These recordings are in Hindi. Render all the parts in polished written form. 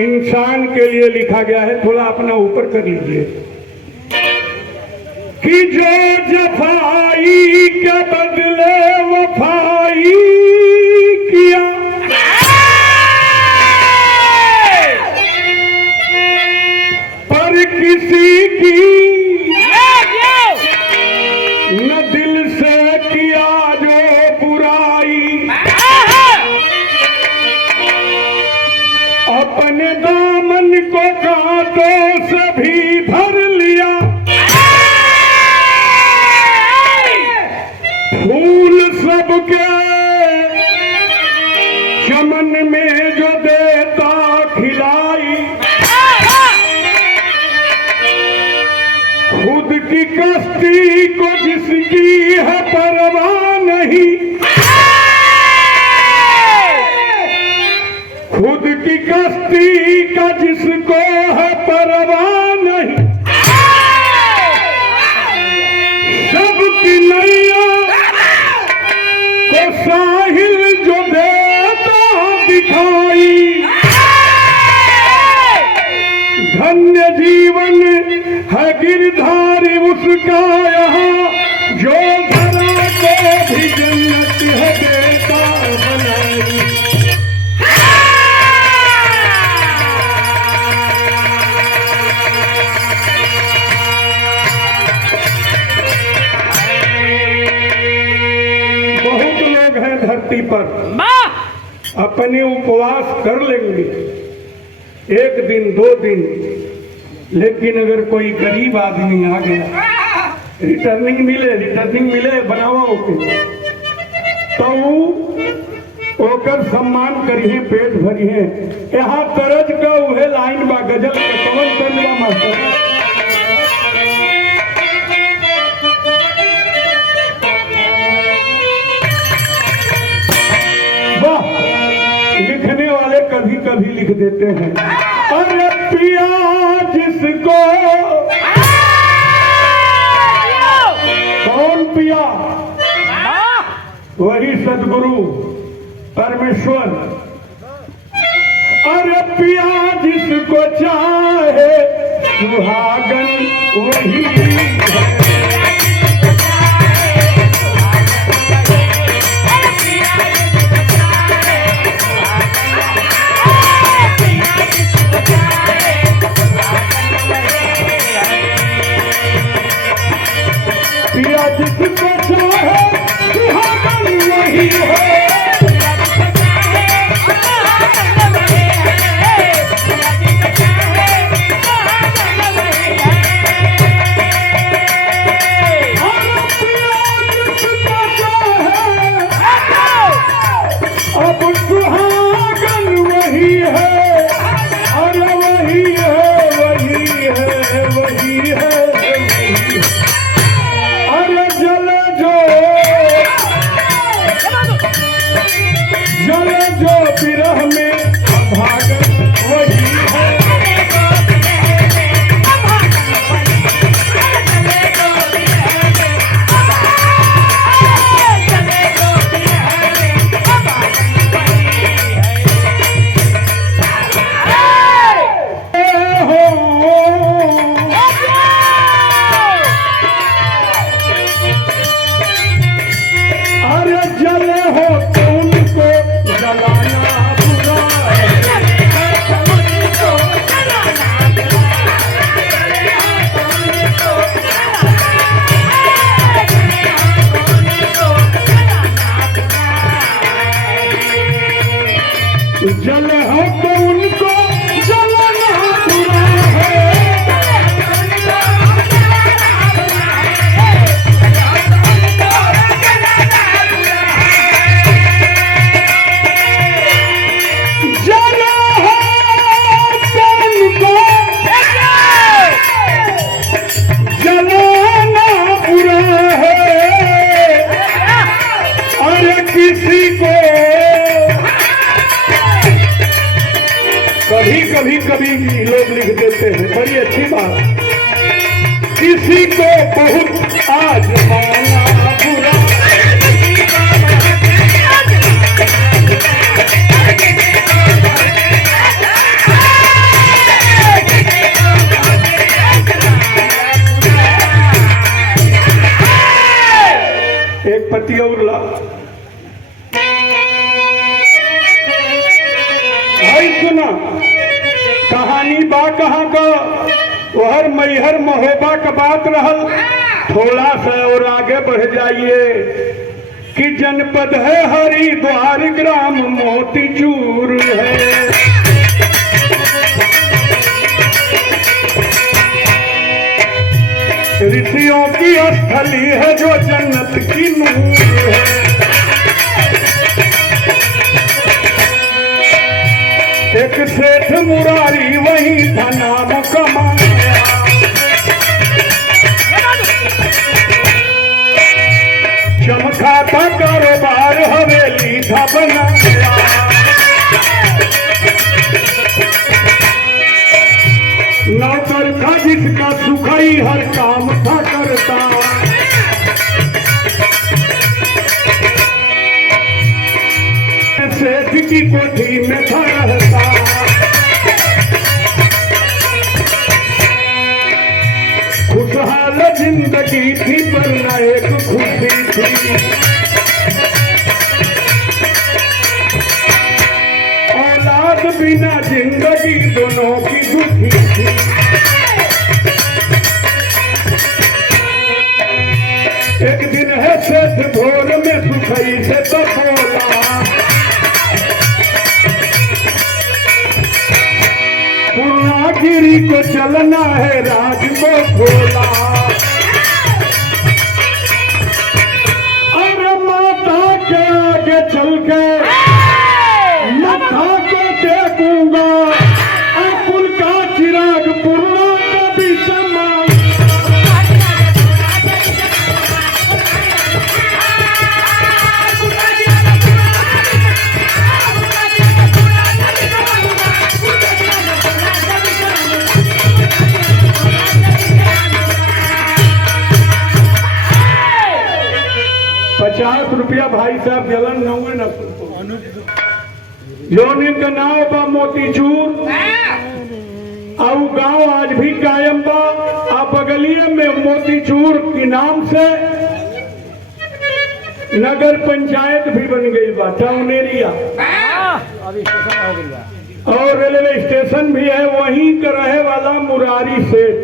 इंसान के लिए लिखा गया है, थोड़ा अपना ऊपर कर लीजिए कि जो जफाई के बदले वफाई किया, पर किसी की न दिल से किया जो बुराई, अपने दामन को कांटों से भी भर लिया, फूल सबके चमन में जो देता खिलाई, खुद की कश्ती को जिसकी है परवाह नहीं, खुद की कश्ती का जिसको है परवाह नहीं, सबकी नैया को साहिल जो देता दिखाई, धन्य जीवन है गिरधारी उसका यहाँ, जो धरा को भी जन्नत है देता बनाई। बहुत लोग हैं धरती पर अपने उपवास कर लेंगे 1 दिन 2 दिन, लेकिन अगर कोई गरीब आदमी आ गया, रिटर्निंग मिले बनावा के, तो ओकर सम्मान करिए, पेट भरिए। यहाँ तरज का उहे लाइन बा गजल का, कवन तर्ज बा मास्टर? वाह, लिखने वाले कभी कभी लिख देते हैं, अरे पिया जिसको, कौन पिया? वही सदगुरु परमेश्वर। अरे पिया जिसको चाहे सुहागन वही है, पिया जिसको चाहे सुहागन वही है, अब सुहागन वही है, अरे वही है वही है वही है, अरे जले जो विरह में भागन वही है, अरे जले हो तो उनको जलाना बुरा है, जले हो तो उनको जलाना बुरा है, जलाना बुरा है, अरे किसी को कभी लोग लिख देते हैं, बड़ी अच्छी बात, किसी को बहुत आजमाना बुरा, बाकी और ला भाई सुना कहानी बा कहाँ का वहर मैहर महोबा का बात रहल। थोड़ा सा और आगे बढ़ जाइए कि जनपद है हरिद्वार ग्राम मोतीचूर है। ऋषियों की स्थली है जो जन्नत की नूर है। एक सेठ मुरारी वही था नाम कमाया। चमका था कारोबार हवेली था बनाया। नौकर था जिसका सुखाई हर काम था करता। सेठ की कोठी में था रहता। खुशहाल जिंदगी थी पर न एक खुशी थी। औलाद बिना जिंदगी दोनों की दुखी थी। एक दिन है सेठ भोर में सुखई से तो बोला। पूर्णागिरी को चलना है राज को खोला। अरे माता के आगे चल के माता को देखूंगा। कुल का चिराग पूर्णा का भी सम्मान। ₹50 भाई साहब जलन नौवे न जोने का नाव बा मोतीचूर। और गांव आज भी कायम बा। आ बगलिए में मोतीचूर के नाम से नगर पंचायत भी बन गई बा टाउन एरिया। और रेलवे स्टेशन भी है। वहीं का रहे वाला मुरारी सेठ।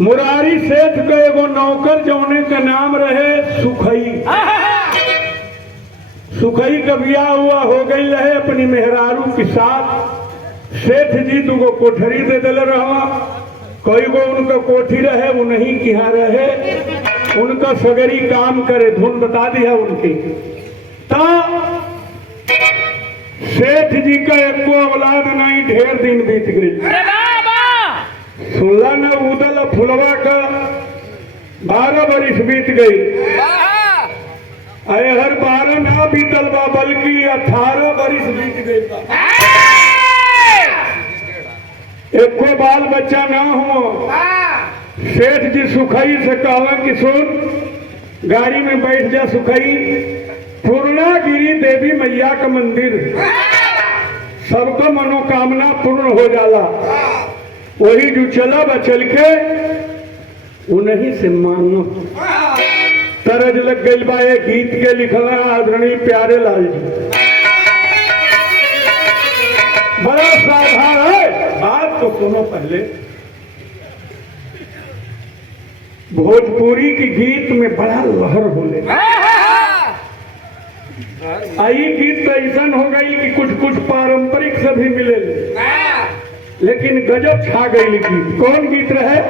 मुरारी सेठ का एगो नौकर जौने का नाम रहे सुखई। सुखई का ब्याह हुआ हो गई रहे अपनी मेहरारू के साथ। सेठ जी दुगो कोठरी दे दिले रहा। कोई गो उनका कोठी रहे वो नहीं कि यहाँ रहे। उनका सगरी काम करे धुन बता दिया उनकी। ता सेठ जी का एक को औलाद नहीं ढेर दिन बीत गई। 16 न उदल फुलवा का 12 बरिस बीत गई। हर 12 ना बीतल बा बल्कि 18 बरिस बीत गई बा। एको बाल बच्चा ना हो। सेठ जी सुखई से कहला कि सुन गाड़ी में बैठ जा सुखई। पूर्णागिरी देवी मैया का मंदिर सबका मनोकामना पूर्ण हो जाला। वही जो चला बा चल के उन्हीं से मांगो। तरज लग गई बा एक गीत के लिखला आदरणीय प्यारे लाल जी। बड़ा साधारण है बात तो सुनो पहले। भोजपुरी की गीत में बड़ा लहर बोले। आई गीत तो ऐसा हो गई कि कुछ कुछ पारंपरिक से भी मिले लेकिन गजब छा गई गीत। कौन गीत रहे?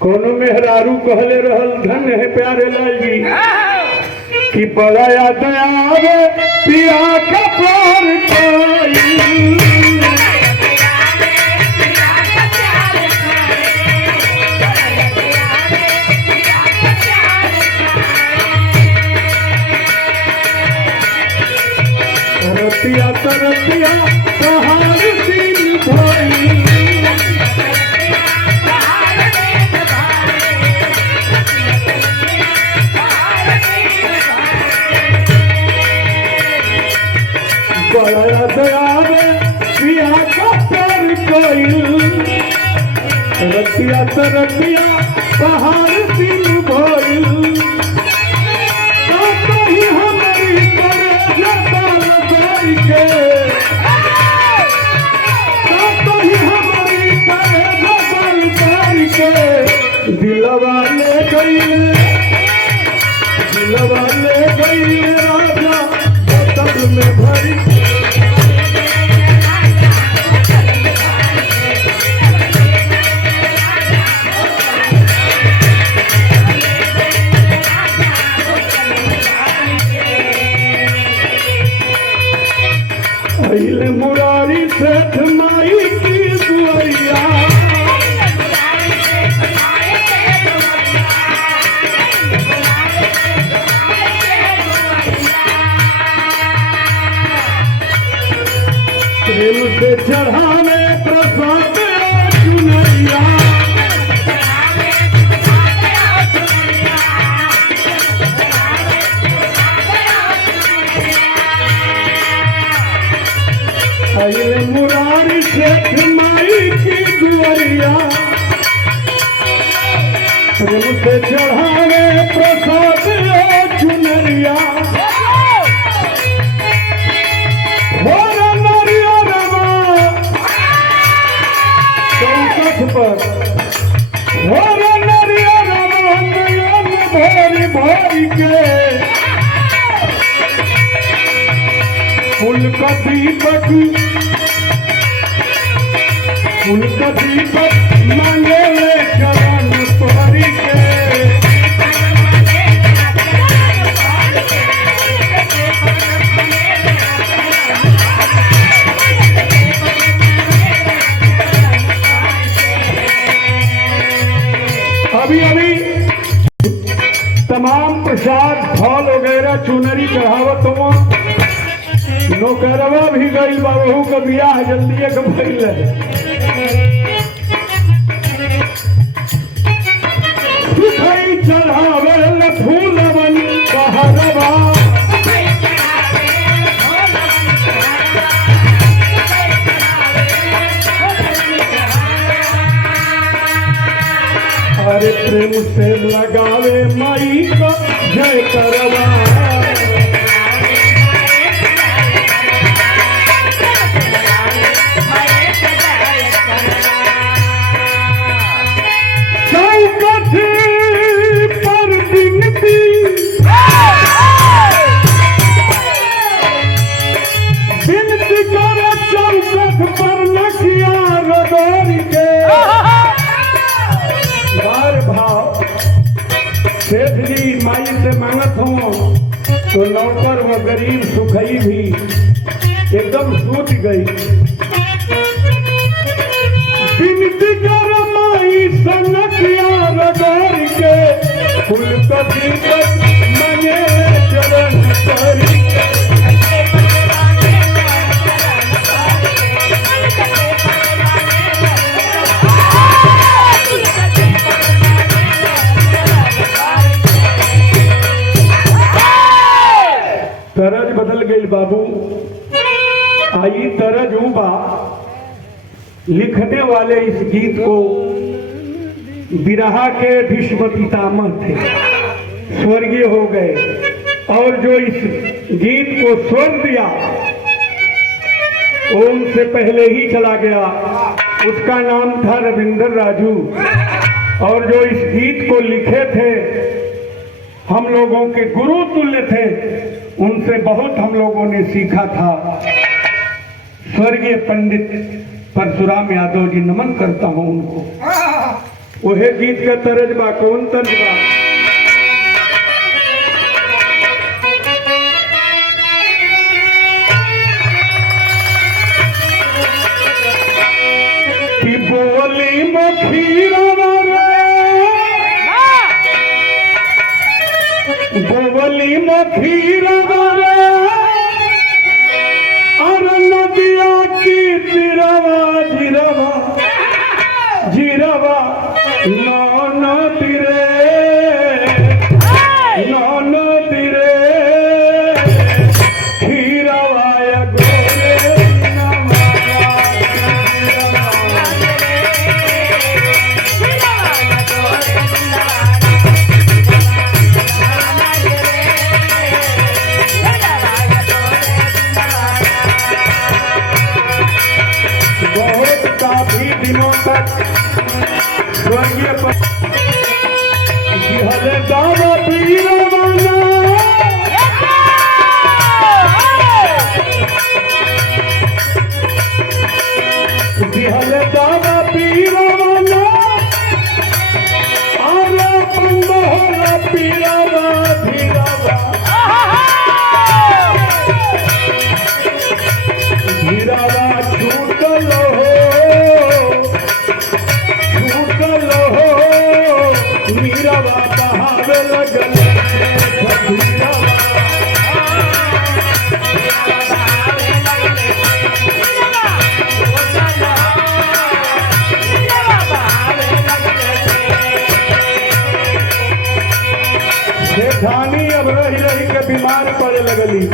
कोनो मेहरारू कहले रहल धन है प्यारे लाल जी कि बड़ा याद आवे पिया का प्यार कोई। रतिया तरतिया सहार दिन भाई। बड़ा रतिया पहाड़ दिन भइल कहीं हमारी करे जताल गई के कहीं हमारी करे जताल गई के दिलवा ले गई राजा बोतल में भरी मुरारी सेठ माई की दुआरिया प्रेम से चढ़ावे प्रसाद चुनरिया मुरारी सेठ माई की दुआरिया प्रेम से चढ़ावे प्रसाद चुनरिया चौकठ पर भरी भरी के फूल का दीपक मांगे चरण तोरी के अभी तमाम प्रसाद फल वगैरह चुनरी चढ़ावत हो नौकरवा भी गई बहू का बियाह जल्दी एक भइल चढ़ावे फूलवन कहरवा अरे प्रेम से लगावे माई का जय करवा सेठ जी माई से मांगत हो तो नौकर व गरीब सुखई भी एकदम सूझ गई बिनती कर माई संगतिया रगड़ के फूल का दीपक मने चरण तोरी तरज बदल गई बाबू आई तरज बा लिखने वाले इस गीत को बिरहा के भीष्म पितामह थे स्वर्गीय हो गए और जो इस गीत को स्वर दिया वो उनसे पहले ही चला गया उसका नाम था रविंद्र राजू और जो इस गीत को लिखे थे हम लोगों के गुरु तुल्य थे उनसे बहुत हम लोगों ने सीखा था स्वर्गीय पंडित परशुराम यादव जी नमन करता हूं उनको वह गीत का तर्जबा कौन तर्जबा कि बोली मखीरा बोली मखीरा और नदिया की तिरवा जिरवा जिरवा नौन तिरे नौन तिरे खीरवाया गोरे नमाया बहावे लगल छठीरवा। सेठानी अब रही रही के बीमार पड़े लगली।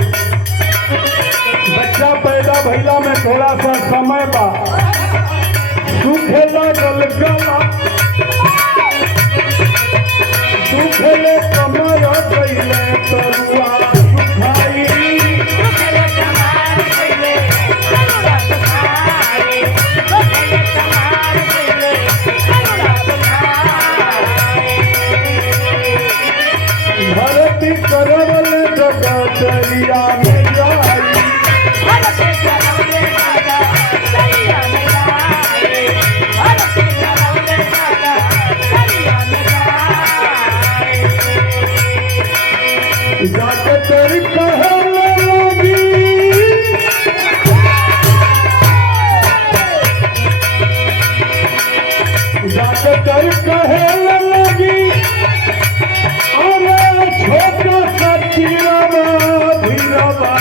बच्चा पैदा भइला में थोड़ा सा समय बा, सुखेला गलगला सुखेले कमर कैले तरुआ सुखाई। भरती करवल जगतरिया में जाई। डॉक्टर कहने लगी डॉक्टर कहने लगी अरे छोटा सा धीरवा धीरवा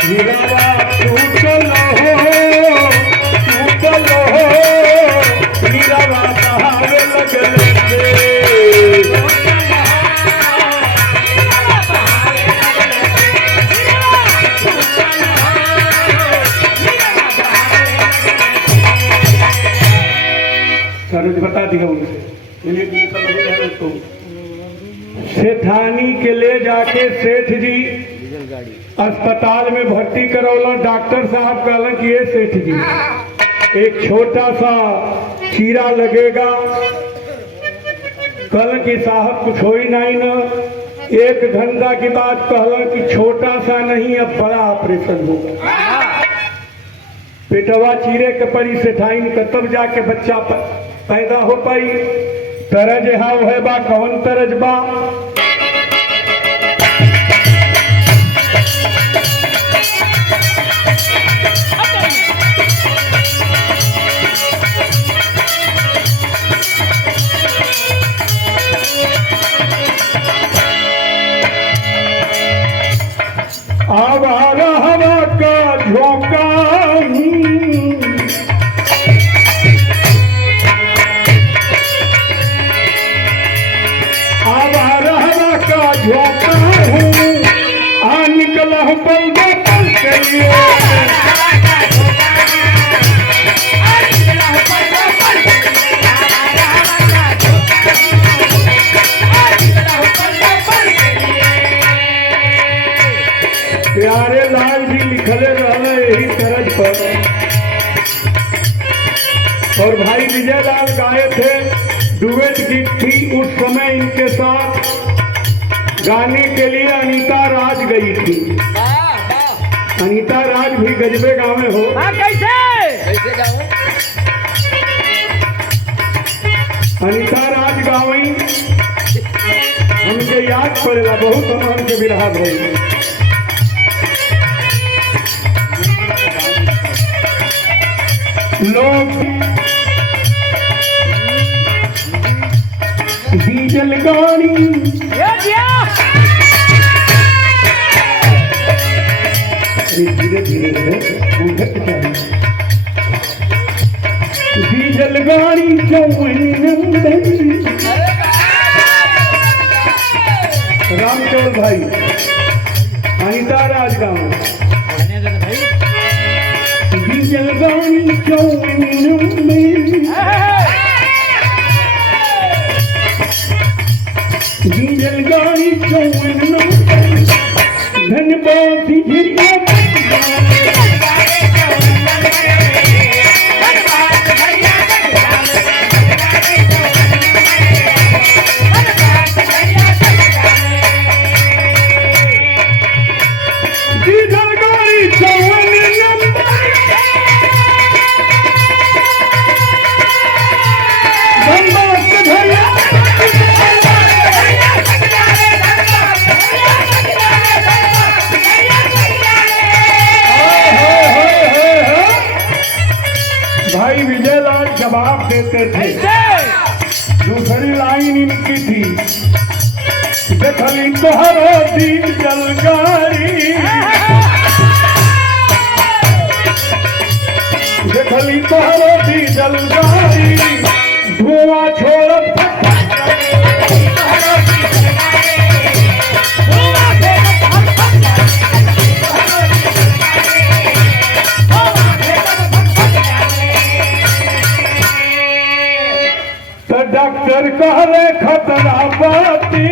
धीरवा टूटल हो धीरवा बहावे लगल सरज बता दिया उनसे। तो सेठानी के ले जाके सेठ जी अस्पताल में भर्ती करौला। डॉक्टर साहब कहलन कि ये सेठ जी एक छोटा सा चीरा लगेगा। कहलन कि साहब कुछ हो ही नहीं न। एक घंटा के बाद कहलन कि छोटा सा नहीं अब बड़ा ऑपरेशन होगा। पेटवा चीरे के पड़ी सेठाइन का तब जाके बच्चा पैदा हो पाई। तरज हाव है बा कौन तरज बा। आवारा हवा का झोंका आवारा हवा का झोंका हूँ आ निकला हूँ पल के लिए। प्यारे लाल जी लिखले रहना यही तरज पर और भाई विजय लाल गाए थे। डुएट गीत थी उस समय इनके साथ गाने के लिए अनीता राज गई थी। अनीता राज भी गजबे गाँव में हो। कैसे गाँव? अनीता राज गाँवी हमके याद पड़ेगा बहुत। हम के बिरहा भई लोग डीजल गाड़ी धीरे धीरे डीजल गाड़ी रामचौल भाई अनीता राज गाँव डीजल गाड़ी डीजल गाड़ी धनबाद भाई विजय लाल जवाब देते थे। दूसरी लाइन इनकी थी, देखली तोहरो दीन जलगारी, देखली तोहरो दीन जलगारी, धुआं छोड़त तो डॉक्टर कहले खतरा बाती,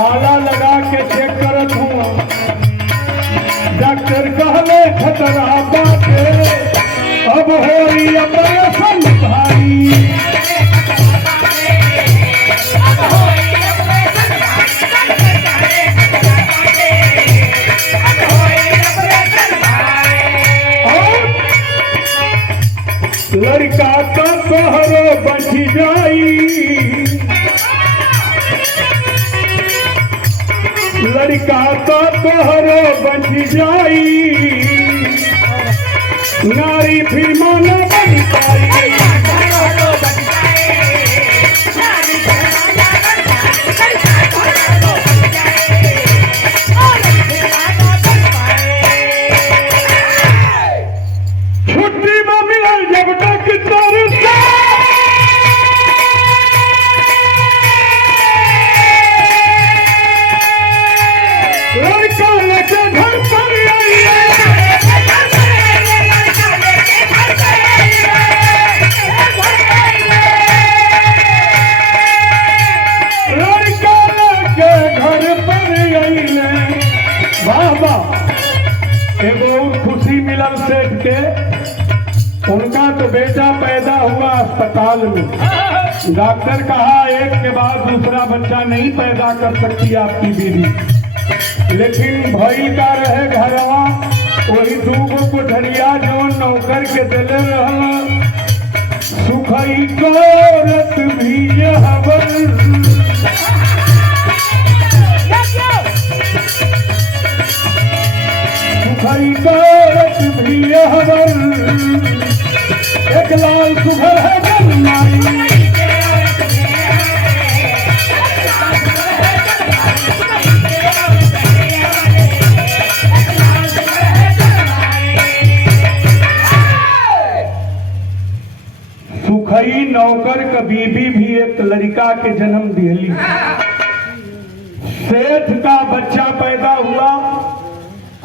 आला लगा के चेक करत हूँ, डॉक्टर कहले खतरा बाते, अब होई ऑपरेशन भाई, लड़का का तोहरो बच जाई, लड़का का तोहरो बच जाई, नारी फिर मानो बन पाई, छुट्टी में मिलल जब डॉक्टर से, लड़का लेके घर पर आई, लड़का लेके घर पर आई, बाबा एगो खुशी मिलल सेठ के, उनका तो बेटा पैदा हुआ अस्पताल में, डॉक्टर कहा एक के बाद दूसरा बच्चा नहीं पैदा कर सकती आपकी बीवी, लेकिन भई का रहे घरवा वही दूगो कोठरिया जो नौकर के दिले रहल, सुखई कोरत भी हबर, सुखई कोरत भी हबर, एक लाल सुघर है गन्नाई, सुखई नौकर का बीबी भी एक लड़का के जन्म दिली, सेठ का बच्चा पैदा हुआ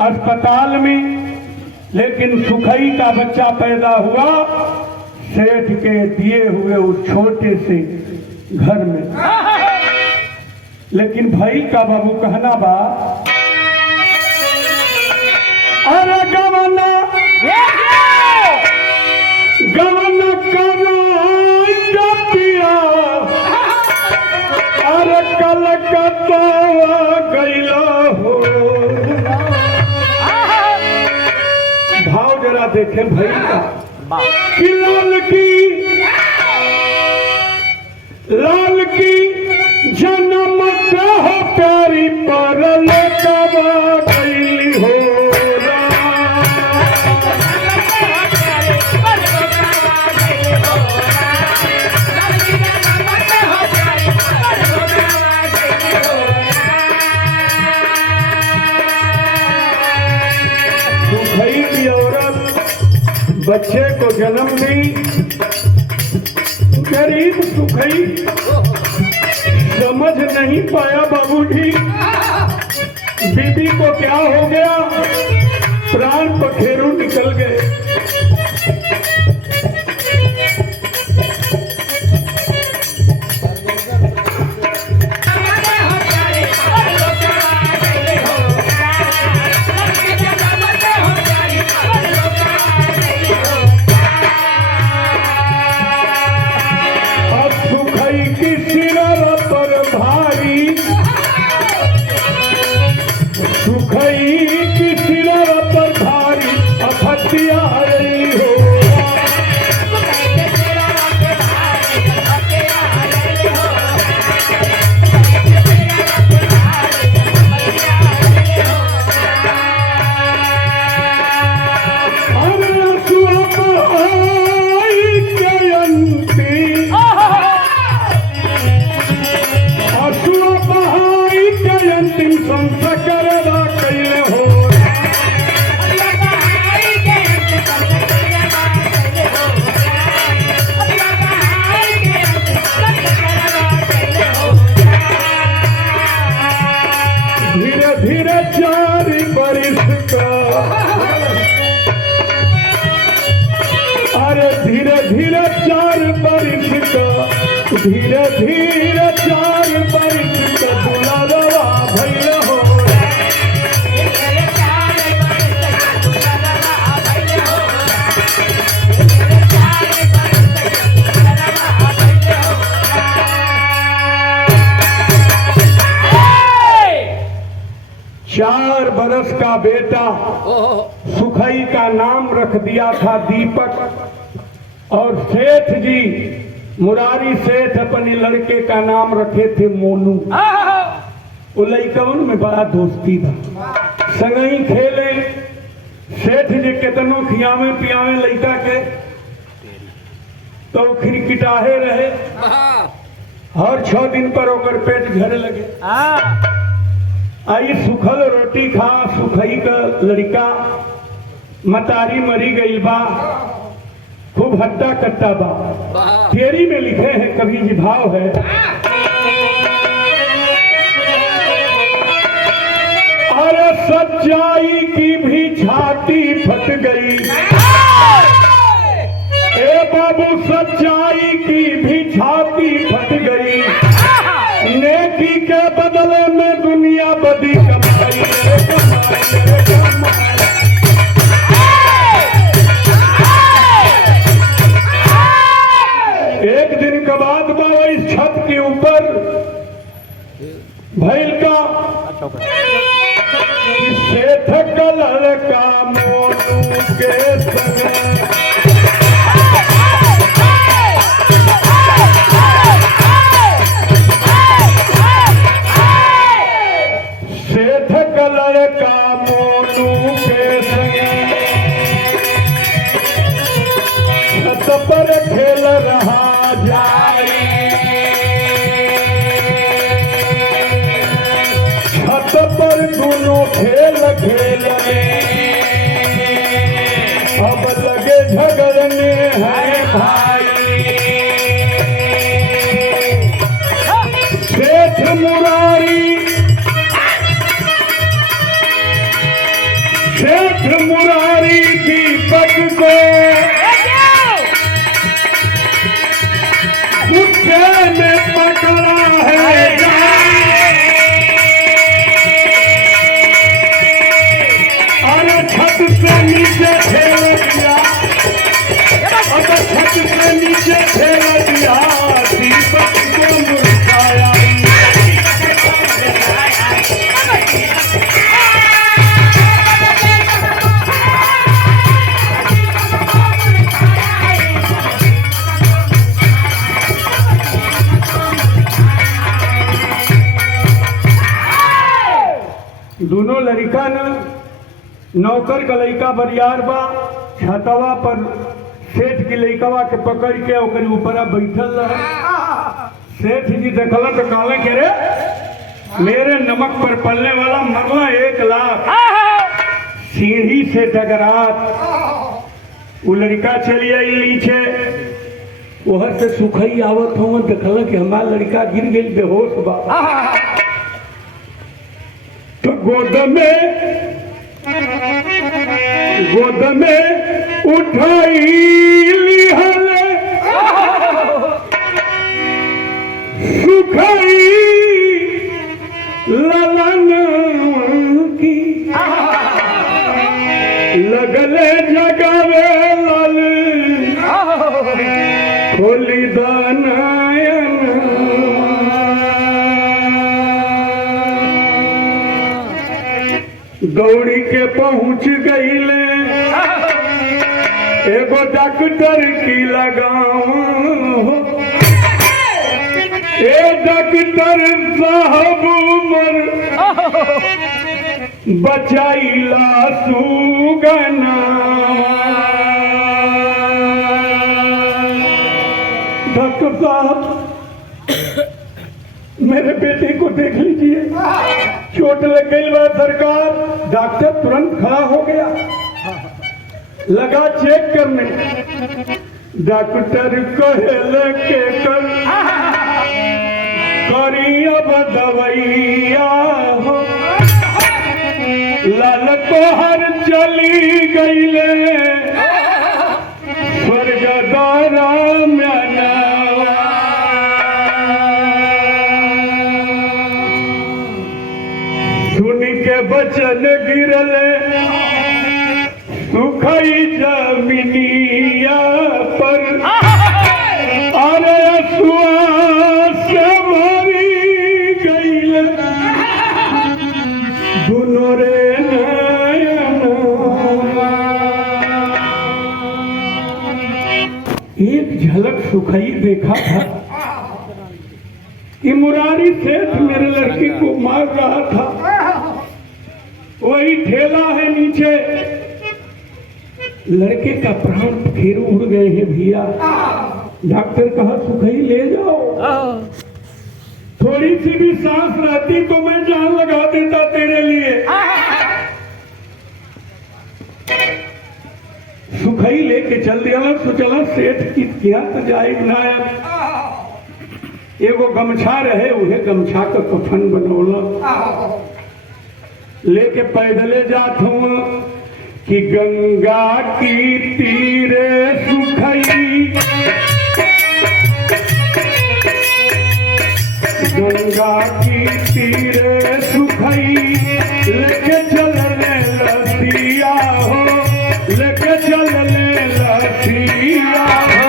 अस्पताल में, लेकिन सुखई का बच्चा पैदा हुआ सेठ के दिए हुए उस छोटे से घर में, लेकिन भाई का बाबू कहना बा, अरे गवना गवना करा पिया, अरे कलकत्ता गईला हो, भाव जरा देखे भाई का, कि लाल की जन्म हो प्यारी पर लकवा गईली हो, सुखई की औरत बच्चे को जन्म दी, गरीब सुखई समझ नहीं पाया बाबूजी बीबी को क्या हो गया, प्राण पखेरु निकल गए, सुखई की सिर पर भारी अफतिया 4 बरिस का धीरे धीरे 4 बरिस का दुलारवा भइल हो चार बरस का बेटा सुखई का नाम रख दिया था दीपक और सेठ जी मुरारी सेठ अपने लड़के का नाम रखे थे मोनू। वो लड़कवन में बड़ा दोस्ती था, संगई खेले। सेठ जी कितनों खियावे पियावे लड़का के तो खिरकिटाहे रहे। हर 6 दिन पर ओकर पेट झरे लगे। आई सुखल रोटी खा सुखई का लड़का मतारी मरी गई बा, खूब हट्टा कट्टा बा। थियरी में लिखे हैं, कभी जी भाव है, अरे सच्चाई की भी छाती फट गई। ए बाबू सच्चाई की भी छाती फट गई, नेकी के बदले में दुनिया बदी कमाई। एक दिन का बात बाबा इस छत के ऊपर भैल का सेठ का लड़का मोनू के संग सेठ का लड़का मोनू के संगे छत पर खेल रहा जाए। छत पर दोनों खेल खेलने अब लगे झगड़ने हैं भाई। सेठ मुरारी दीपक को गुस्से में पकड़ा है। अरे छत से नीचे ठेल दिया, अगर छत से नीचे ठेल दिया दीपक को मुस्काया। दोनों लड़का न नौकर का लड़का बरियार बा, छतवा पर सेठ की लड़कवा के पकड़ के ओकर ऊपर बैठल रहा। सेठ जी देखला तो कहले के रे मेरे नमक पर पलने वाला मरला 1 लाख। सीढ़ी से डगरात वो लड़का चली आई नीचे, वह से सुखई आवत हो देखला कि हमारा लड़का गिर गई बेहोश बा। तो गोद में उठाई लिहल सुखई ललन की, लगले जगावे लाल खोली दानयन। दौड़ी के पहुंच गईले एगो डॉक्टर की लगाव। ए डॉक्टर साहब उमर बचाईला सुगना। डॉक्टर साहब मेरे बेटे को देख लीजिए, चोट लग गई बा सरकार। डॉक्टर तुरंत खड़ा हो गया, लगा चेक करने। डॉक्टर कहले के करी अब दवैया हो, लाल तोहर चली गईले स्वर्ग द्वारा में। सुखई जमीनिया पर अरे सुआस मरी गईल दुनो रे एक झलक सुखई देखा था कि मुरारी सेठ मेरे लड़की को मार रहा था। वही ठेला है नीचे, लड़के का प्राण फिर उड़ गए हैं भैया। डॉक्टर कहा सुखई ले जाओ, थोड़ी सी भी सांस रहती तो मैं जान लगा देता तेरे लिए। सुखई लेके चल दिया तो चला सेठ की किया तो जाए नायक। एगो गमछा रहे उहे गमछा का कफन बनौला लेके पैदले जात हूँ कि गंगा की तीरे सुखई, गंगा की तीरे सुखई लेके चलने लसिया हो, लेके चलने लसिया हो।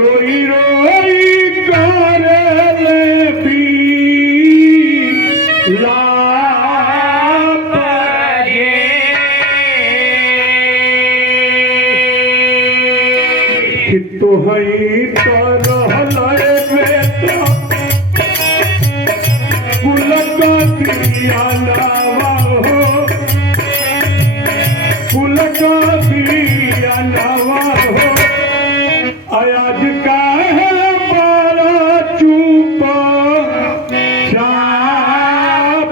रोई रोई करे भी तो हई तो रहले बेटा कुलका दिया नावा हो, कुलका दिया नावा हो। आज का है बड़ा चुप चाप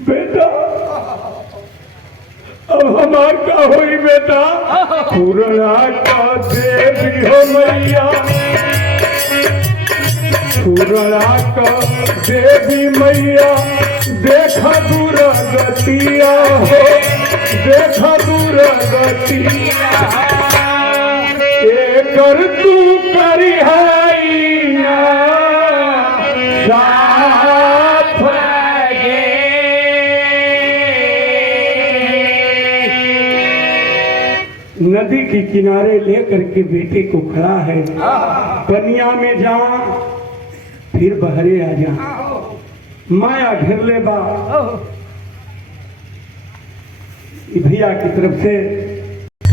बेटा, अब हमार का होई बेटा। पूर्णा का देवी हो मैया, पूर्णा का देवी मैया देखा दूर गतिया हो, देखा दूर गतिया। एकर तू करी है ना साफ नदी के किनारे लेकर के बेटे को खड़ा है। पनिया में जा फिर बहरे आ जा, माया घेर ले बा। भैया की तरफ से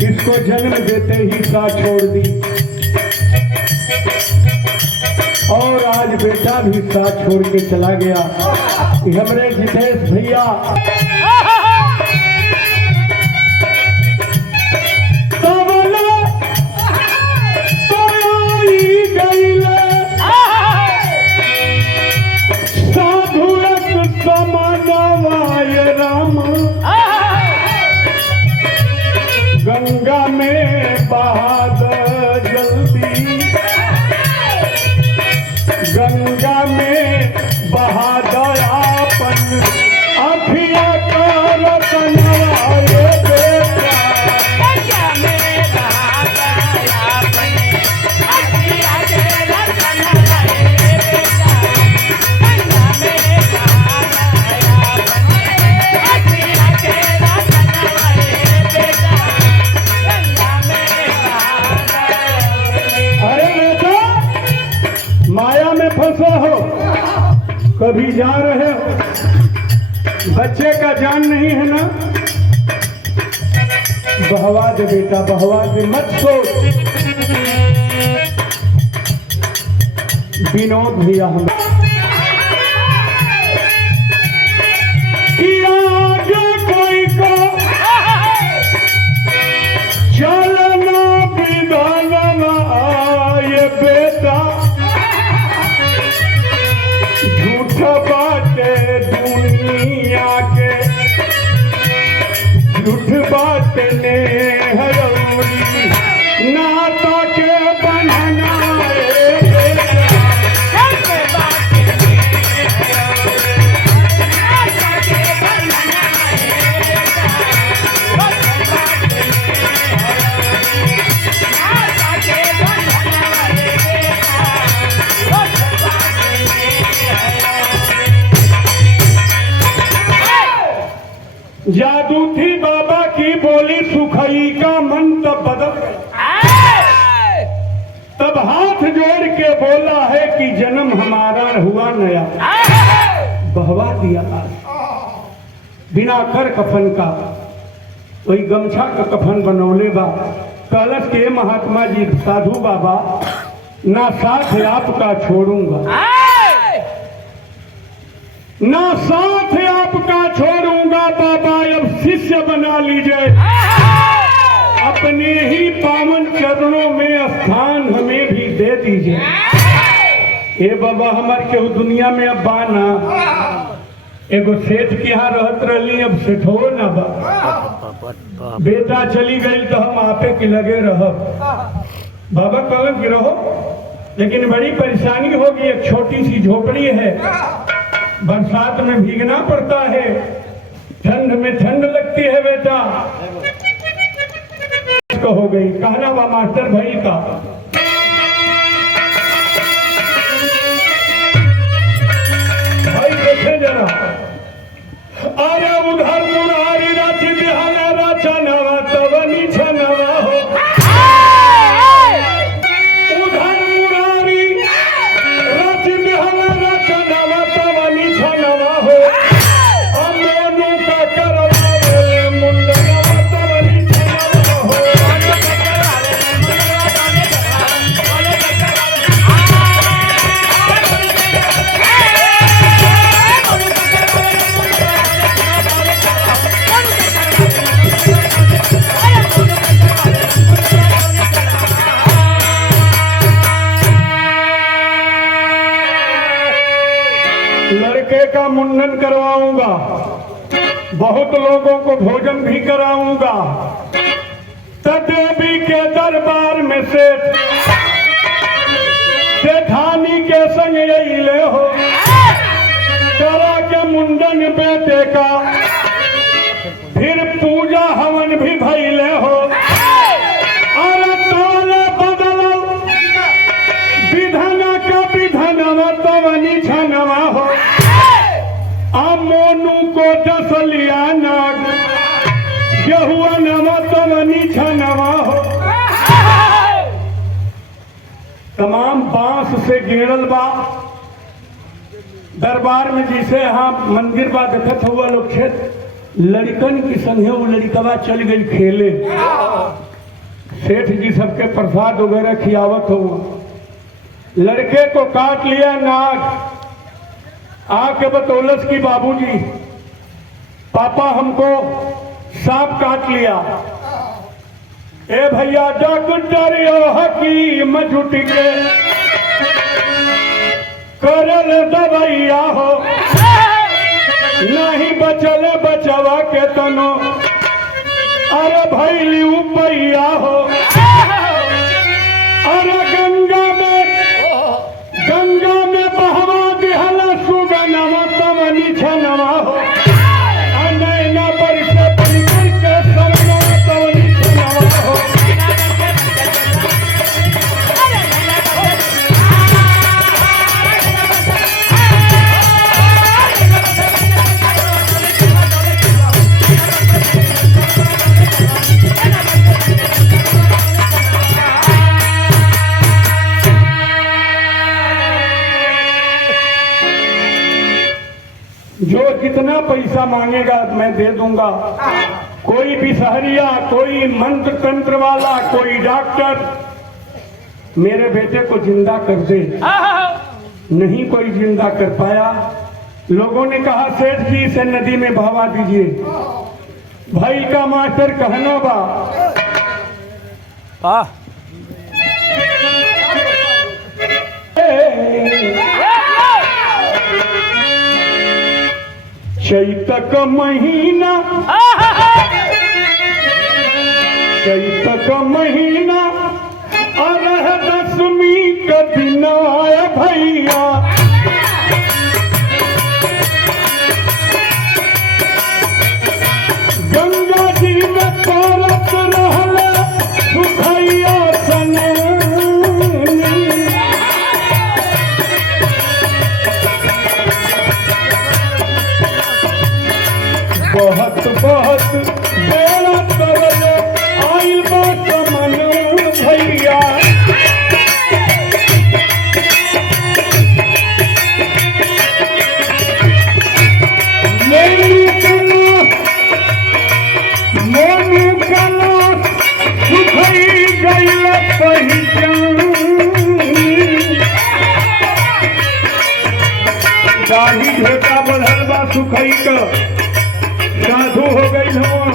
इसको जन्म देते ही साथ छोड़ दी और आज बेटा भी साथ छोड़ के चला गया। हमरे जितेश भैया गंगा में बहा दो जल्दी, गंगा में बहा दो आपन अखिया का रतनवा ये बेटा। गंगा में बहा दो आपन अखिया के रतनवा ये बेटा, गंगा में बहा दो आपन अखिया के रतनवा ये बेटा। अरे बेटा, माया में फंसा हो, कभी जा रहे हो, बच्चे का जान नहीं है ना, बहवा दे बेटा, बहवा दे, मत सोच। विनोद भैया हम कोई को चलना विधान आए बेटा, झूठ बाटे दुनिया के, झूठ बाटे ने हरौरी नाता के बनना जादू थी बाबा की बोली सुखई का मन तब बदल गया। तब हाथ जोड़ के बोला है कि जन्म हमारा हुआ नया। बहवा दिया बिना कर कफन का, वही गमछा का कफन बनौले बा। कलश के महात्मा जी साधु बाबा ना साथ आपका छोड़ूंगा, ना साथ आपका छोड़ूंगा बाबा, अब शिष्य बना लीजिए, अपने ही पावन चरणों में स्थान हमें भी दे दीजिए। ए बाबा हमार केहू दुनिया में अब बाना, एगो सेठ के यहाँ रहत रही, अब सेठ हो ना बा, बेटा चली गई तो हम आपे के लगे रहब। बाबा कहलन कि रहो, लेकिन बड़ी परेशानी होगी। एक छोटी सी झोपड़ी है, बरसात में भीगना पड़ता है, ठंड में ठंड लगती है बेटा। हो गई कहना बा मास्टर भाई का, भाई देखे जरा, अरे उधर मुरारी रच बिहाना रचनवा तवनी छनवा हो, उधर मुरारी रच बिहाना रचनवा तवनी छनवा हो, अमोनू का करवा रे मुंडनवा तवनी छनवा हो। लड़के का मुंडन करवाऊंगा, बहुत लोगों को भोजन भी कराऊंगा। देवी के दरबार में सेठानी के संग अइले हो, करा के मुंडन बेटे का, फिर पूजा हवन भी भइले हो। अरे तोले बदलल विधना का विधनवा तवनी छनवा हो, मोनू को दस लिया नाग, गेहुआ नवा तवनी छनवा हो। तमाम बांस से घेरल बा दरबार में, जैसे यहाँ मंदिर बा देखत हुआ लोग खेत, लड़कन की संगे वो लड़कवा चल गई खेले। सेठ जी सबके प्रसाद वगैरह खियावत हुआ, लड़के को काट लिया नाग। आके बतौलस की बाबूजी पापा हमको सांप काट लिया। ए भैया डॉक्टर हकीम जुट के करल दवैया हो, नहीं बचल बचवा के तनो, अरे भैली उपैया हो। अरे गंगा में बहवा दिहल सुगनवा तवनी छनवा हो, नैना पर से परिकर के सवनवा तवनी छनवा हो। जो जितना पैसा मांगेगा मैं दे दूंगा। कोई भी सहरिया, कोई मंत्र तंत्र वाला, कोई डॉक्टर मेरे बेटे को जिंदा कर दे, नहीं कोई जिंदा कर पाया। लोगों ने कहा सेठ जी इसे नदी में बहवा दीजिए। भाई का मास्टर कहना बा, चैतक महीना, चैतक महीना, अरह दसवीं का दिन आया भैया। गंगा जी में तरस रहल सुखैया सने, बहुत बहुत बोला तरल आइल बात मन भैया मोनू कला सुखई गइल पहिचान दाढ़ी ढेका बढ़ल बा सुखई का साधु हो गई हवा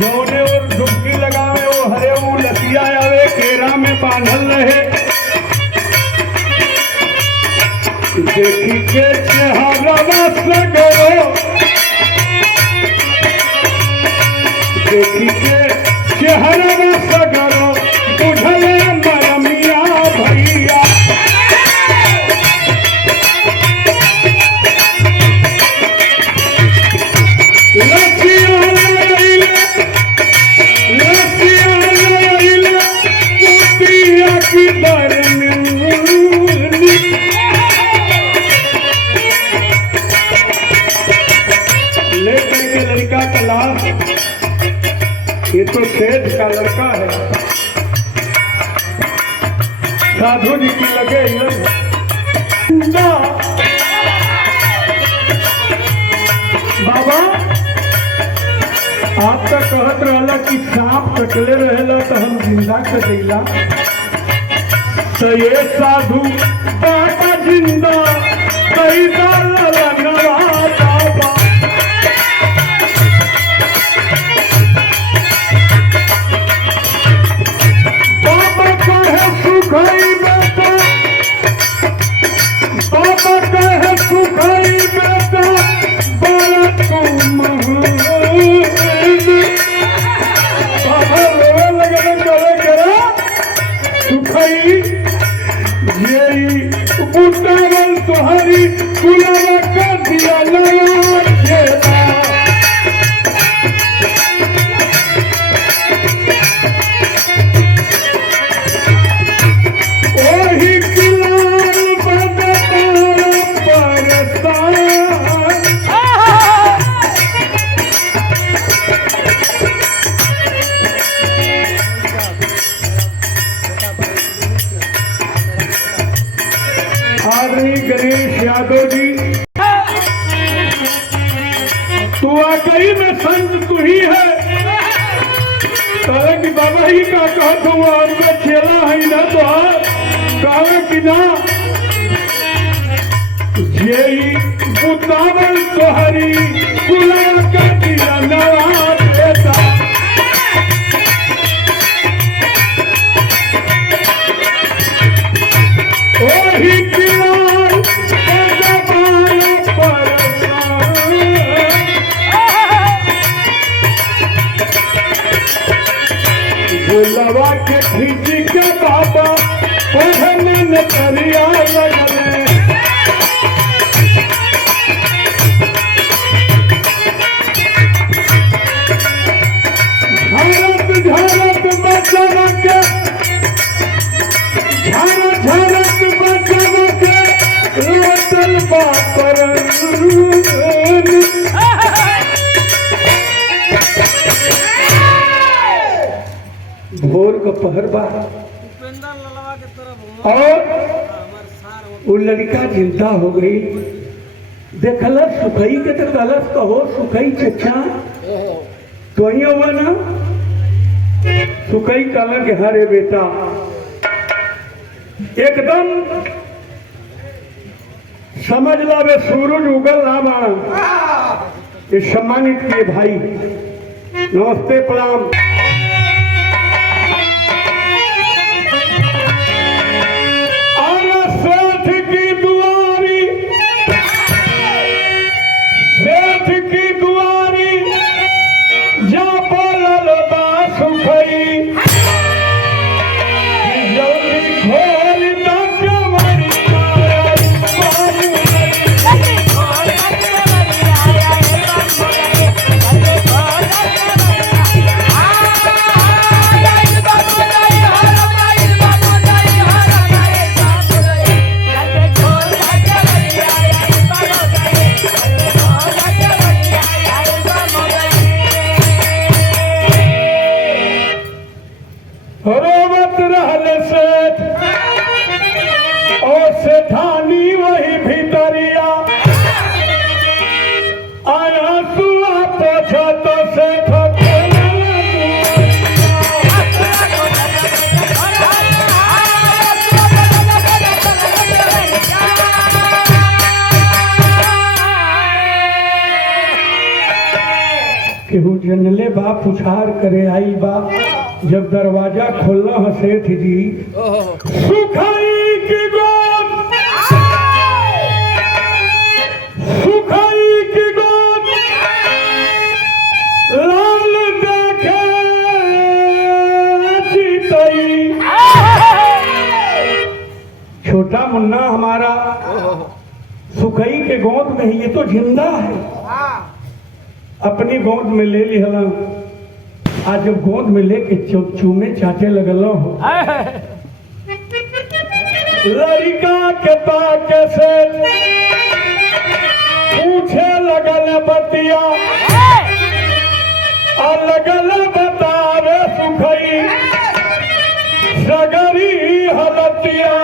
जोने और डुबकी लगावे वो हरे वो लतिया आवे केरा में बांधल रहे देखी के चेहरा सगरो देखी के चेहरा सगरो बुझले मरमिया भैया लेकर के लड़का का लाश ये तो सेठ का लड़का है साधु जी की लगे बाबा आप तो कहत रहला कि सांप कटले रहेला तो हम जिंदा कर देला तो ये साधु बाबा जिंदा कई बाबा कहे सुखई बेटा बाबा कहे सुखई बेटा बड़ा तुम बाबा रोवे लगे चले करा सुखई यही बुटावल तुहरी गुलाब कर दिया नया खेला ओही किलार बदतार परतार आदरणीय गणेश यादव जी तू वाकई में संत तू ही है कहे कि बाबा ही का कहत हुआ हमको चेला है ना तो कहे कि ना यही बुतावल तोहरी गुलाब का दिया नवा बेटा ओही किलार गुलाबा के खींच के बाबा पढ़ने में करिया लगले झरत झरत बचन के झरत झरत बचन के रोटल बापर भोर का पहर बा और वो लड़का जिंदा हो गई देखल सुखई के तो गलत कहो सुखई चचा तो हुआ ना सुखई कल के हरे बेटा एकदम समझ ला वे सूरज उगल लामा ये सम्मानित किए भाई नमस्ते प्रणाम जनले बा पुछार करे आई बा। जब दरवाजा खोलना है सेठ जी, सुखाई की गोद, सुखाई की गोद लाल देखे चितई। छोटा मुन्ना हमारा सुखई के गोद में है, ये तो जिंदा है। अपनी गोद में ले लिहला। आज जब गोद में लेके चूमे चाटे लगल हो, लड़का के पाके से पूछे लगल बतिया, लगल बता रे सुखई सगरी हलतिया।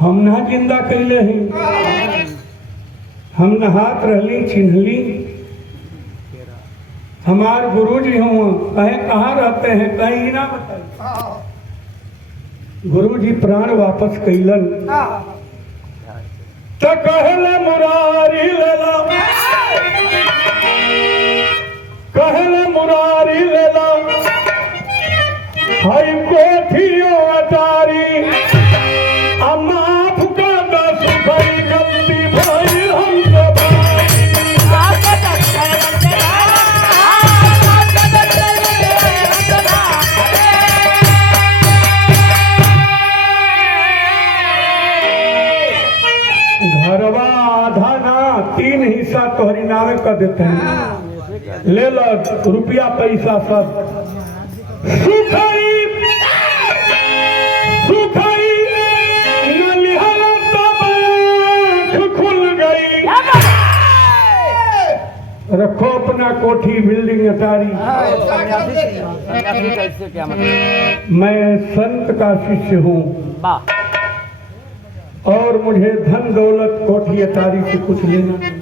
हम ना जिंदा कैले हैं, हम नहात रहली चिन्हली। हमार गुरुजी हुआ कहे कहाँ रहते हैं, कहीं ना बताई। गुरुजी प्राण वापस कैलन तो कहले मुरारी लेला, कहले मुरारी लेला हई कोठियो अटारी। माफ कर दो सुखई गलती भाई हमसे भाई। घरवा आधा ना 3 हिस्सा तोहरी नावे कर देते हैं, ले लो रुपया पैसा सब। सुखई सुखई खुल गई। रखो अपना कोठी बिल्डिंग अटारी। मैं संत का शिष्य हूँ और मुझे धन दौलत कोठी अटारी से कुछ लेना नहीं।